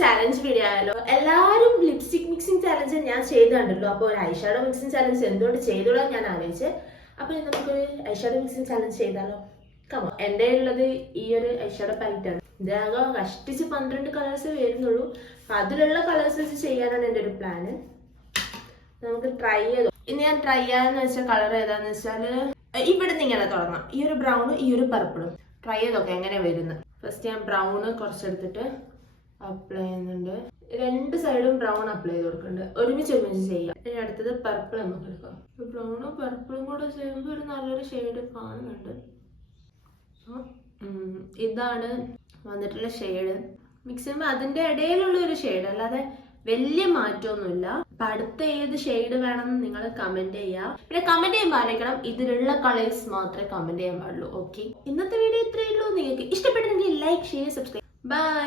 Challenge video ആയാലോ. എല്ലാവരും lipstick mixing challenge ഞാൻ ചെയ്ത് കണ്ടല്ലോ. അപ്പോൾ ഒരു ഐഷാഡോ മിക്സിംഗ് ചാലഞ്ച് എന്തുകൊണ്ട് ചെയ്തോളാം ഞാൻ ആലോചിച്ച്. അപ്പോൾ നമുക്കൊരു ഐഷാഡോ മിക്സിംഗ് ചാലഞ്ച് ചെയ്താലോ. കമോ, എൻ്റെ ഉള്ളത് ഈ ഒരു ഐഷാഡോ പാലറ്റാണ്. ഇതാകെ കഷ്ടിച്ച് 12 കളേഴ്സ് വരുന്നുള്ളൂ. അപ്പം അതിലുള്ള കളേഴ്സ് വെച്ച് ചെയ്യാനാണ് എൻ്റെ ഒരു പ്ലാന്. നമുക്ക് ട്രൈ ചെയ്തു. ഇനി ഞാൻ ട്രൈ ചെയ്യാന്ന് വെച്ച കളർ ഏതാന്ന് വെച്ചാൽ ഇവിടെ നിന്ന് ഇങ്ങനെ തുടങ്ങാം. ഈ ഒരു ബ്രൗണും ഈ ഒരു പർപ്പിളും ട്രൈ ചെയ്തൊക്കെ എങ്ങനെ വരുന്നത്. ഫസ്റ്റ് ഞാൻ ബ്രൗണ് കുറച്ചെടുത്തിട്ട് അപ്ലൈ ചെയ്യുന്നുണ്ട്. രണ്ട് സൈഡും ബ്രൗൺ അപ്ലൈ ചെയ്ത് കൊടുക്കുന്നുണ്ട്. ഒരുമിച്ച് ചെയ്യാം. ഇനി അടുത്തത് പർപ്പിൾ നമുക്ക് എടുക്കാം. ബ്രൗണും പർപ്പിളും കൂടെ ചെയ്യുമ്പോൾ ഒരു നല്ലൊരു ഷെയ്ഡ് കാണുന്നുണ്ട്. ഇതാണ് വന്നിട്ടുള്ള ഷെയ്ഡ്. മിക്സ് ചെയ്യുമ്പോൾ അതിൻ്റെ ഇടയിലുള്ള ഒരു ഷെയ്ഡ്, അല്ലാതെ വലിയ മാറ്റമൊന്നുമില്ല. അപ്പൊ അടുത്ത ഏത് ഷെയ്ഡ് വേണമെന്ന് നിങ്ങൾ കമന്റ് ചെയ്യാം. പിന്നെ കമന്റ് ചെയ്യാൻ പാലിക്കണം, ഇതിലുള്ള കളേഴ്സ് മാത്രമേ കമന്റ് ചെയ്യാൻ പാടുള്ളൂ. ഓക്കെ, ഇന്നത്തെ വീഡിയോ ഇത്രയേ ഉള്ളൂ. നിങ്ങൾക്ക് ഇഷ്ടപ്പെട്ടെങ്കിൽ ലൈക്ക്, ഷെയർ, സബ്സ്ക്രൈബ്. ബൈ.